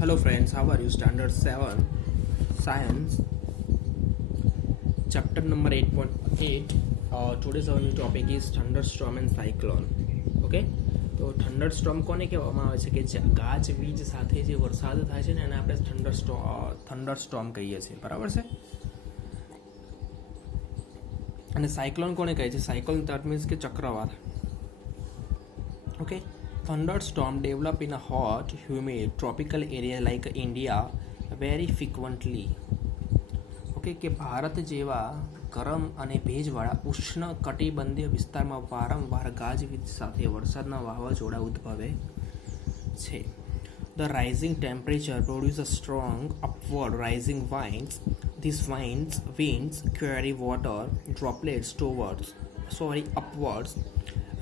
Hello friends, how are you? Standard 7 Science chapter number 8.8. Today's our new topic is thunderstorm and cyclone. Okay, તો thunderstorm કોને કહેવામાં આવે છે કે જે ગાજવીજ સાથે જે વરસાદ થાય છે ને એને આપણે થંડરસ્ટોર્મ કહીએ છીએ, બરાબર છે. અને સાયક્લોન કોને કહે છે? સાયક્લોન ધેટ મીન્સ કે ચક્રવાત. Okay, thunderstorm develop in a hot, humid, tropical area like India very frequently. Okay, કે ભારત જેવા ગરમ અને ભેજવાળા ઉષ્ણ કટિબંધીય વિસ્તારમાં વારંવાર ગાજવીજ સાથે વરસાદના વાવાઝોડા ઉદ્ભવે છે. The rising temperature produces strong upward rising winds. These winds carry water droplets upwards,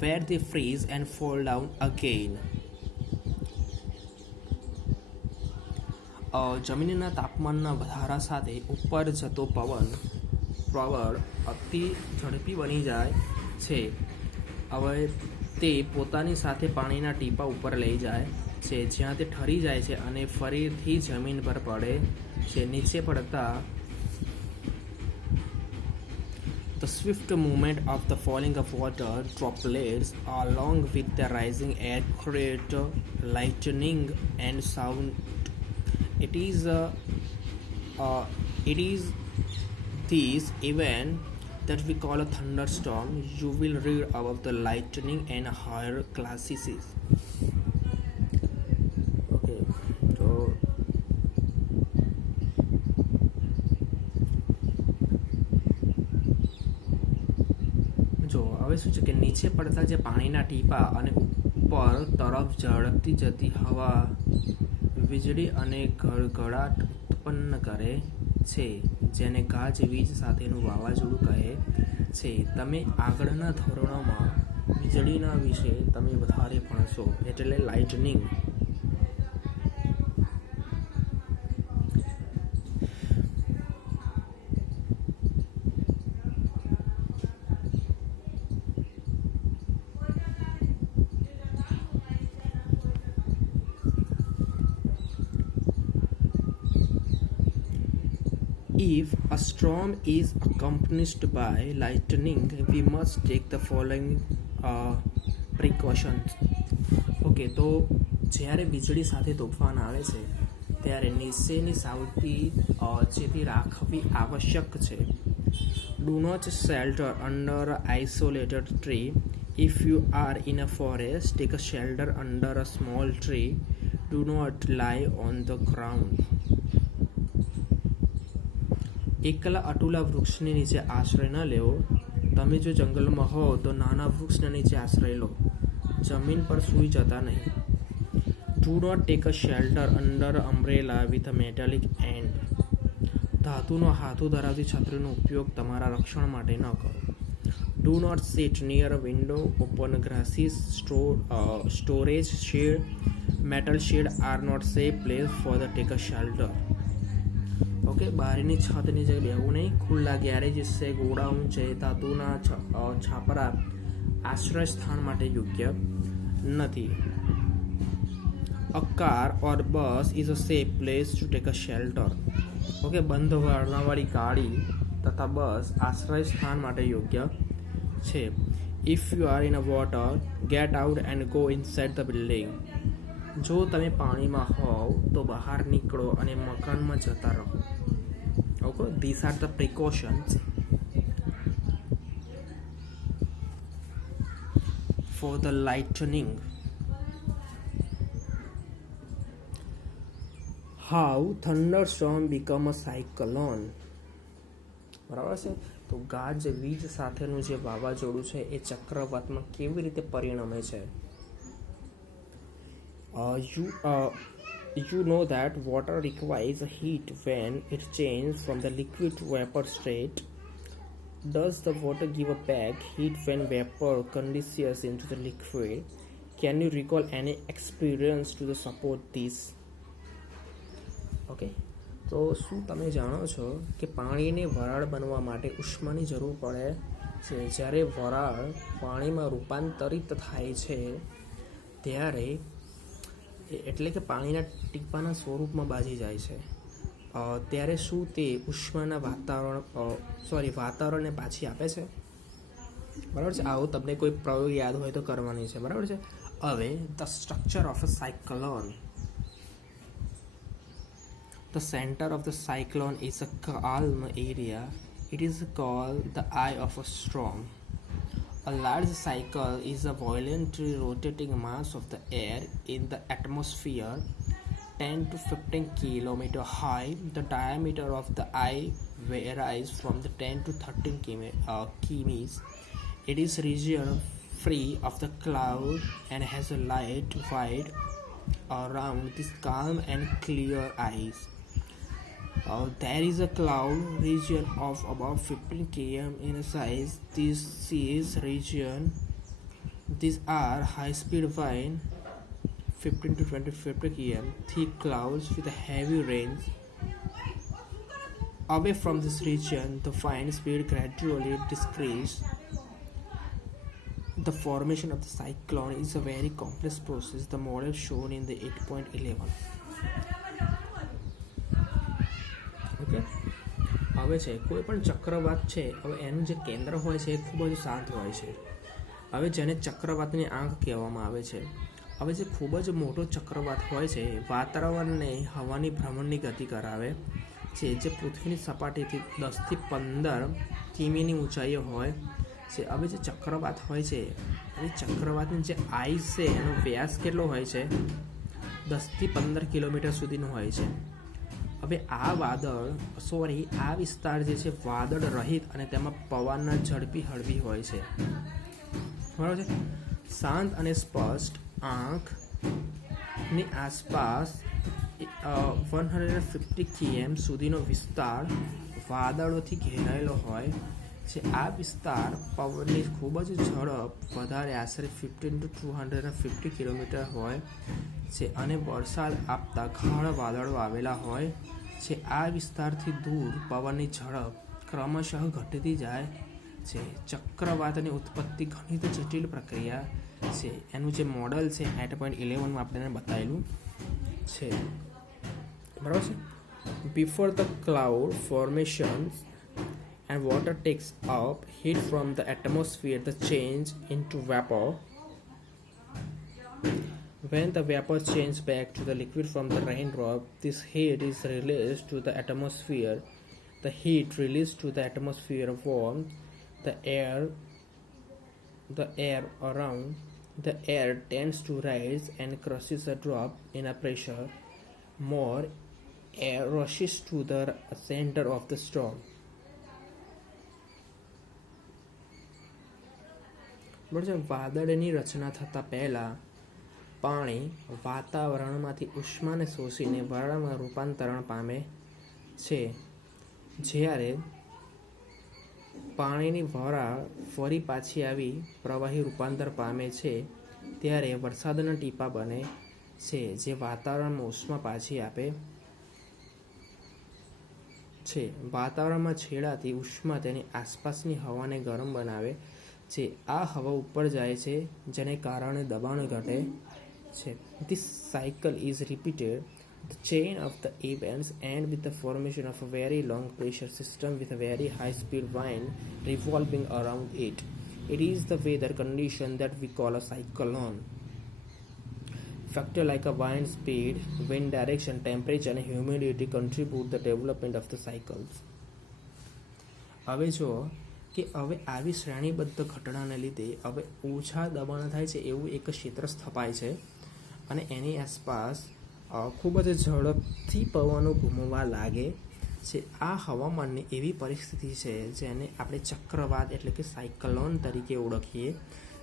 where they freeze and fall down again. જમીનના તાપમાનના વધારા સાથે ઉપર જતો પવન અતિ ઝડપી બની જાય છે. હવે તે પોતાની સાથે પાણીના ટીપા ઉપર લઈ જાય છે, જ્યાં તે ઠરી જાય છે અને ફરીથી જમીન પર પડે છે. નીચે પડતા The swift movement of the falling of water droplets along with the rising air create lightning and sound. It is this event that we call a thunderstorm. You will read about the lightning and higher classes. Okay, so જો હવે શું છે કે નીચે પડતા જે પાણીના ટીપા અને ઉપર તરફ ઝડપથી જતી હવા વીજળી અને ગળગળાટ ઉત્પન્ન કરે છે, જેને ગાજવીજ સાથેનું વાવાઝોડું કહે છે. તમે આગળના ધોરણોમાં વીજળીના વિશે તમે વધારે ભણશો, એટલે lightning. If a storm is accompanied by lightning, we must take the following precautions. Okay, તો જ્યારે વીજળી સાથે તોફાન આવે છે ત્યારે નીચેની સાવચેતી રાખવી આવશ્યક છે. Do not shelter under an isolated tree. If you are in a forest, take a shelter under a small tree. Do not lie on the ground. એકલા અટુલા વૃક્ષની નીચે આશ્રય ન લેવો. તમે જો જંગલમાં હો તો નાના વૃક્ષના નીચે આશ્રય લો, જમીન પર સૂઈ જતા નહીં. Do not take a shelter under umbrella with a metallic end. ધાતુનો હાથો ધરાવતી છત્રીનો ઉપયોગ તમારા રક્ષણ માટે ન કરો. Do not sit near a window, open grasses, storage shed, metal shed are not safe place for the take a shelter. Okay, બહારની છતની જગ્યાએ બેવું નહીં. ખુલ્લા ગેરેજીસ છે, ગોડાઉન છે, ધાતુના છાપરા આશ્રય સ્થાન માટે યોગ્ય નથી. A car or bus is a safe place to take a shelter. Okay, બંધ વાળનાવાળી ગાડી તથા બસ આશ્રય સ્થાન માટે યોગ્ય છે. If you are in a water, get out and go inside the building. જો તમે પાણીમાં હોવ તો બહાર નીકળો અને મકાનમાં જતા રહો. Okay, these are the precautions for the lightning. How thunderstorm become a cyclone. બરાબર છે. તો ગાજવીજ સાથેનું જે વાવાઝોડું છે એ ચક્રવાતમાં કેવી રીતે પરિણમે છે? You know that water requires heat when it changes from the liquid to vapor state. Does the water give a back heat when vapor condenses into the liquid? Can you recall any experience to support this? Okay, તો શું તમે જાણો છો કે પાણીને વરાળ બનવા માટે ઉષ્માની જરૂર પડે છે? જ્યારે વરાળ પાણીમાં રૂપાંતરિત થાય છે ત્યારે એટલે કે પાણીના ટીપાના સ્વરૂપમાં બાજી જાય છે ત્યારે શું તે ઉષ્માના વાતાવરણને પાછી આપે છે? બરાબર છે. આવો તમને કોઈ પ્રયોગ યાદ હોય તો કરવાની છે. બરાબર છે. હવે the structure of a cyclone. The center of the cyclone is a calm area. It is called the eye of a storm. A large cycle is a violently rotating mass of the air in the atmosphere, 10 to 15 kilometer high. The diameter of the eye varies from the 10 to 13 kilometers. It is region free of the cloud and has a light wide around this calm and clear eyes. There is a cloud region of about 15 km in size. These are high-speed wind, 15 to 50 km, thick clouds with heavy rains. Away from this region, the wind speed gradually decreases. The formation of the cyclone is a very complex process. The model shown in the 8.11. Okay, હવે છે કોઈ પણ ચક્રવાત છે. હવે એનું જે કેન્દ્ર હોય છે એ ખૂબ જ શાંત હોય છે. હવે જેને ચક્રવાતની આંખ કહેવામાં આવે છે. હવે જે ખૂબ જ મોટો ચક્રવાત હોય છે વાતાવરણને હવાની ભ્રમણની ગતિ કરાવે છે, જે પૃથ્વીની સપાટીથી 10 થી 15 કિમીની ઊંચાઈએ હોય છે. હવે જે ચક્રવાત હોય છે એ ચક્રવાતની જે આઈસ છે એનો વ્યાસ કેટલો હોય છે? 10 થી 15 કિલોમીટર સુધીનો હોય છે. હવે આ વિસ્તાર જે છે વાદળ રહિત અને તેમાં પવનના ઝડપી હળવી હોય છે. બરાબર છે. શાંત અને સ્પષ્ટ આંખની આસપાસ 150 km સુધીનો વિસ્તાર વાદળોથી ઘેરાયેલો હોય છે. આ વિસ્તાર પવનની ખૂબ જ ઝડપ વધારે આશરે 15 to 250 કિલોમીટર હોય છે અને વરસાદ આપતા ગાઢ વાદળો આવેલા હોય છે. આ વિસ્તારથી દૂર પવનની ઝડપ ક્રમશઃ ઘટતી જાય છે. ચક્રવાતની ઉત્પત્તિ ઘણી જટિલ પ્રક્રિયા છે. એનું જે મોડલ છે 8.11માં આપણે બતાવેલું છે. બરાબર છે. Before the cloud formations and water takes up heat from the atmosphere, the change into vapor. When the vapor changes back to the liquid from the raindrop, this heat is released to the atmosphere. The heat released to the atmosphere warms the air around. The air tends to rise and crosses a drop in a pressure. More air rushes to the center of the storm. વાદળની રચના થતાં પહેલાં પાણી વાતાવરણમાંથી ઉષ્માને શોષીને વરાળમાં રૂપાંતરણ પામે છે. જ્યારે પાણીની વરાળ ફરી પાછી આવી પ્રવાહી રૂપાંતર પામે છે ત્યારે વરસાદના ટીપાં બને છે, જે વાતાવરણમાં ઉષ્મા પાછી આપે છે. વાતાવરણમાં છેડાતી ઉષ્મા તેની આસપાસની હવાને ગરમ બનાવે છે. આ હવા ઉપર જાય છે જેને કારણે દબાણ ઘટે છે. This cycle is repeated. The chain of the events end with the formation of a very long pressure system with a very high speed wind revolving around it. It is the weather condition that we call a cyclone. Factors like a wind speed, wind direction, temperature and humidity contribute the development of the cycles. હવે જો કે હવે આવી શ્રેણીબદ્ધ ઘટનાને લીધે હવે ઓછા દબાણ થાય છે એવું એક ક્ષેત્ર સ્થપાય છે અને એની આસપાસ ખૂબ જ ઝડપથી પવનો ઘૂમવા લાગે છે. આ હવામાનની એવી પરિસ્થિતિ છે જેને આપણે ચક્રવાત એટલે કે સાયક્લોન તરીકે ઓળખીએ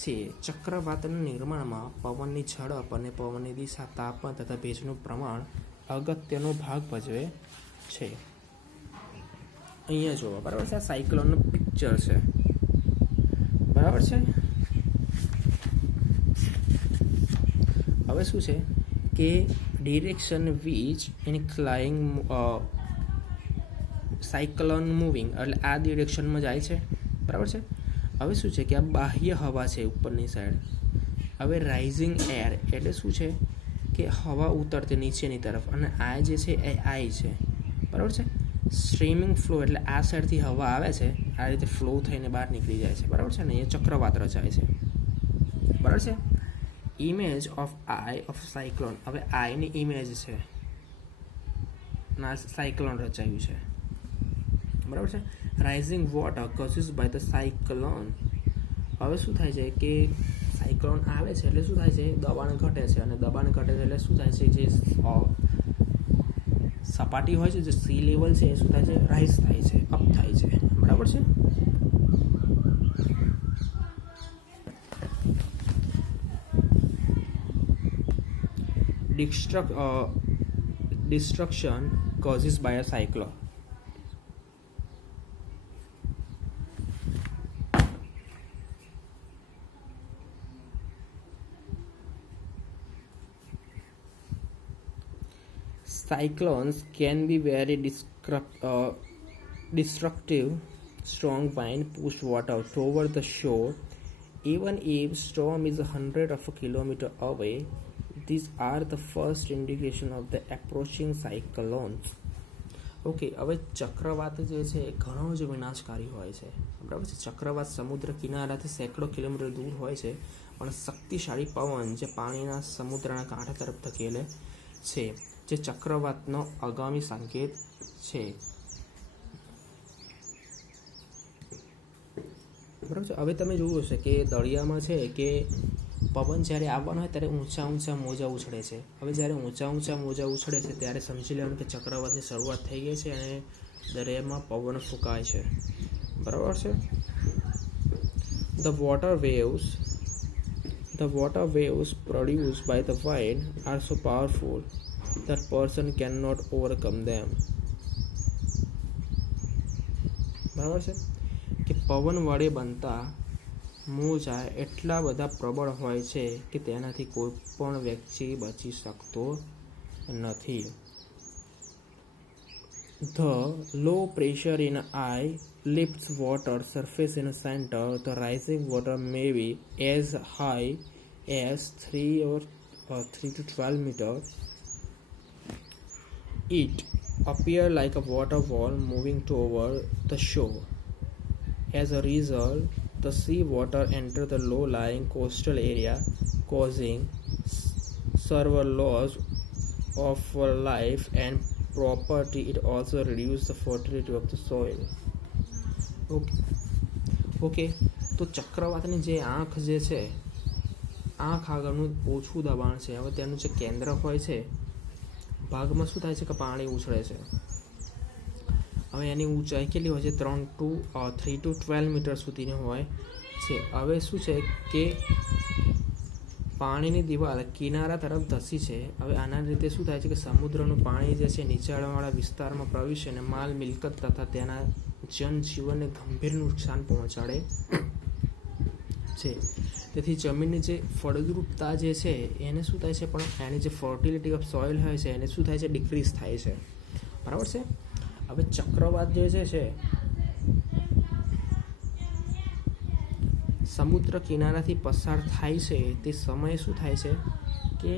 છીએ. ચક્રવાતના નિર્માણમાં પવનની ઝડપ અને પવનની દિશા, તાપમાન તથા ભેજનું પ્રમાણ અગત્યનો ભાગ ભજવે છે. અહીંયા જોવો. બરાબર છે. આ સાયક્લોનનું પિક્ચર છે. બરાબર છે. હવે શું છે કે ડિરેક્શન વિચ ઇન્ક્લાઇંગ સાયક્લોન મૂવિંગ એટલે આ ડિરેક્શનમાં જાય છે. બરાબર છે. હવે શું છે કે આ બાહ્ય હવા છે ઉપરની સાઈડ. હવે રાઇઝિંગ એર એટલે શું છે કે હવા ઉતરતી નીચેની તરફ, અને આ જે છે એ આઈ છે, બરાબર છે. સ્ટ્રીમિંગ ફ્લો એટલે આ સાઈડથી હવા આવે છે, આ રીતે ફ્લો થઈને બહાર નીકળી જાય છે, બરાબર છે ને, એ ચક્રવાત રચાય છે, બરાબર છે. Image of I of cyclone, હવે આઈની ઇમેજ છે ના સાયક્લોન રચાયું છે, બરાબર છે. Rising water causes by the cyclone, હવે શું થાય છે કે સાયક્લોન આવે છે એટલે શું થાય છે, દબાણ ઘટે છે, અને દબાણ ઘટે છે એટલે શું થાય છે, જે સપાટી હોય છે, જે સી લેવલ છે એ શું થાય છે, રાઇઝ થાય છે, અપ થાય છે, બરાબર છે. destruction causes by a cyclone. Cyclones can be very destructive. Strong wind push water toward the shore, even if storm is hundreds of kilometers away. These are the first indication of the approaching cyclones. Okay, હવે ચક્રવાત જે છે એ ઘણો જ વિનાશકારી હોય છે, બરાબર છે. ચક્રવાત સમુદ્ર કિનારાથી સેંકડો કિલોમીટર દૂર હોય છે, પણ શક્તિશાળી પવન જે પાણીના સમુદ્રના કાંઠા તરફ ધકેલે છે, જે ચક્રવાતનો આગામી સંકેત છે, બરાબર છે. હવે તમે જોયું હશે કે દરિયામાં છે કે પવન જ્યારે આવવાનો હોય ત્યારે ઊંચા ઊંચા મોજા ઉછળે છે. હવે જ્યારે ઊંચા ઊંચા મોજા ઉછળે છે ત્યારે સમજી લેવાનું કે ચક્રવાતની શરૂઆત થઈ ગઈ છે અને દરિયામાં પવન ફૂંકાય છે, બરાબર છે. The water waves produced by the wind are so powerful that person cannot overcome them. બરાબર છે કે પવન વડે બનતા મોજા એટલા બધા પ્રબળ હોય છે કે તેનાથી કોઈ પણ વ્યક્તિ બચી શકતો નથી. The low pressure in eye lifts water surface in a center. The rising water may be as high as 3 to 12 meters. It appears like a water wall moving toward the shore. As a result, the sea water enters the low-lying coastal area, causing severe loss of life and property. It also reduces the fertility of the soil. Okay, તો ચક્રવાતની જે આંખ જે છે, આંખ આગળનું ઓછું દબાણ છે. હવે તેનું જે કેન્દ્ર હોય છે ભાગમાં શું થાય છે કે પાણી ઉછળે છે. હવે એની ઊંચાઈ કેટલી હોય છે, 3 to 12 મીટર સુધીની હોય છે. હવે શું છે કે પાણીની દિવાલ કિનારા તરફ ધસી છે. હવે આના લીધે શું થાય છે કે સમુદ્રનું પાણી જે છે નીચાણવાળા વિસ્તારમાં પ્રવેશે અને માલ મિલકત તથા તેના જનજીવનને ગંભીર નુકસાન પહોંચાડે છે. તેથી જમીનની જે ફળદ્રુપતા જે છે એને શું થાય છે, પણ એની જે ફર્ટિલિટી ઓફ સોઇલ હોય છે એને શું થાય છે, ડિક્રીઝ થાય છે, બરાબર છે. હવે ચક્રવાત જે છે સમુદ્ર કિનારાથી પસાર થાય છે તે સમયે શું થાય છે કે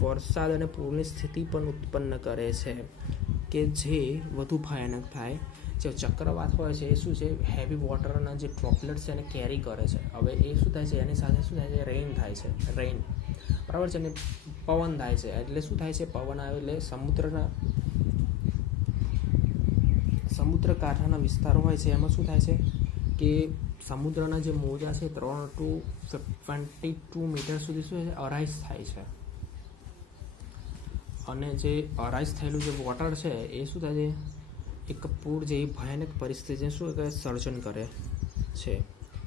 વરસાદ અને પૂરની સ્થિતિ પણ ઉત્પન્ન કરે છે કે જે વધુ ભયાનક થાય. જે ચક્રવાત હોય છે એ શું છે, હેવી વોટરના જે ડ્રોપલેટ્સ છે એને કેરી કરે છે. હવે એ શું થાય છે, એની સાથે શું થાય છે, રેઇન થાય છે, રેઇન, બરાબર છે, અને પવન થાય છે. એટલે શું થાય છે, પવન આવે એટલે સમુદ્ર કાંઠાના વિસ્તારો હોય છે એમાં શું થાય છે કે સમુદ્રના જે મોજા છે 3 to 22 મીટર સુધી શું છે, અરાઇઝ થાય છે. અને જે અરાઇઝ થયેલું જે વોટર છે એ શું થાય છે, એક પૂર જેવી ભયાનક પરિસ્થિતિને શું કે સર્જન કરે છે,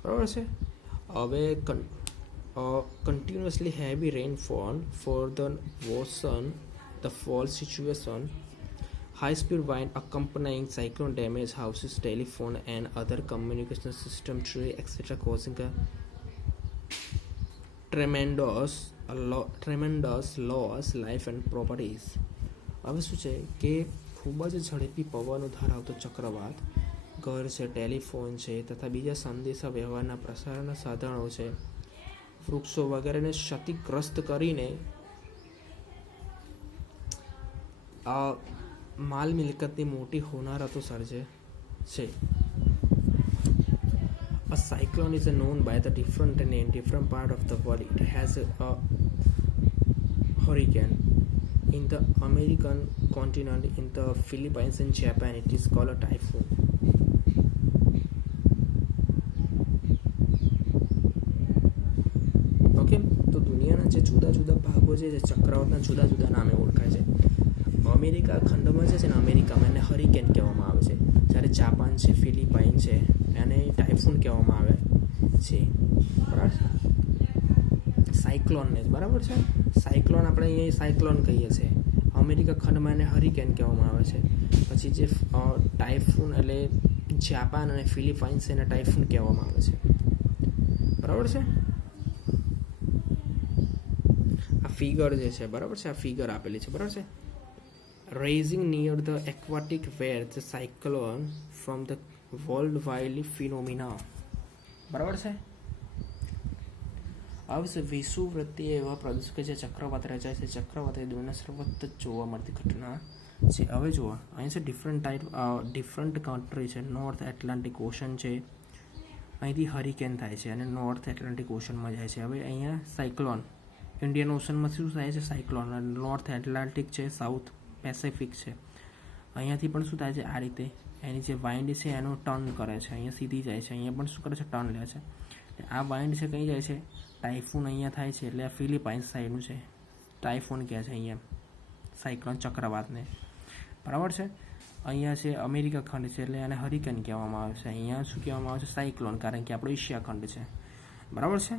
બરાબર છે. હવે continuously heavy rainfall for the worsen the fall situation. High speed wind accompanying cyclone damage houses, telephone and other communication system, tree, etc., causing a tremendous loss life and properties. હવે શું છે કે ખૂબ જ ઝડપી પવનો ધરાવતો ચક્રવાત ઘર છે, ટેલિફોન છે તથા બીજા સંદેશા વ્યવહારના પ્રસારના સાધનો છે, વૃક્ષો વગેરેને ક્ષતિગ્રસ્ત કરીને માલ મિલકતની મોટી હોનારતો સર્જે છે. A cyclone is known by the different name, different part of the world. It has a hurricane in the American continent, in the Philippines and Japan. It is called a typhoon. Okay, તો દુનિયાના જે જુદા જુદા ભાગો છે ચક્રવાતના જુદા જુદા નામે ઓળખાય છે. અમેરિકા ખંડમાં છે ને અમેરિકામાં એને હરિકેન કહેવામાં આવે છે. જ્યારે જાપાન છે, ફિલિપાઇન છે, એને ટાઇફૂન કહેવામાં આવે છે. બરાબર, સાયક્લોનને જ બરાબર છે. સાયક્લોન આપણે અહીંયા સાયક્લોન કહીએ છીએ. અમેરિકા ખંડમાં એને હરિકેન કહેવામાં આવે છે. પછી જે ટાઇફૂન એટલે જાપાન અને ફિલિપાઇન્સ એને ટાઇફૂન કહેવામાં આવે છે. બરાબર છે. આ ફિગર જે છે બરાબર છે, આ ફિગર આપેલી છે બરાબર છે. Rising near the aquatic where the cyclone from the worldwide phenomena. બરાબર છે. હવે વિષુવવૃત્તીય એવા પ્રદેશ કે જે ચક્રવાત રચાય છે. ચક્રવાત એ દુનિયાના સર્વત્ર જોવા મળતી ઘટના છે. હવે જુઓ અહીં છે ડિફરન્ટ કન્ટ્રી છે. નોર્થ એટલાન્ટિક ઓશન છે, અહીંથી હરિકેન થાય છે અને નોર્થ એટલાન્ટિક ઓશનમાં જાય છે. હવે અહીંયા સાયક્લોન ઇન્ડિયન ઓશનમાં શું થાય છે? સાયક્લોન. નોર્થ એટલાન્ટિક છે, સાઉથ પેસિફિક છે. અહીંયાથી પણ શું થાય છે? આ રીતે એની જે વાઇન્ડ છે એનો ટર્ન કરે છે, અહીંયા સીધી જાય છે, અહીંયા પણ શું કરે છે? ટર્ન લે છે. આ વાઇન્ડ છે કઈ જાય છે? ટાઇફૂન અહીંયા થાય છે, એટલે આ ફિલિપાઇન્સ સાઈડનું છે. ટાઇફૂન કહે છે અહીંયા સાયક્લોન ચક્રવાતને. બરાબર છે. અહીંયા છે અમેરિકા ખંડ છે, એટલે એને હરિકેન કહેવામાં આવે છે. અહીંયા શું કહેવામાં આવે છે? સાયક્લોન, કારણ કે આપણો એશિયા ખંડ છે. બરાબર છે.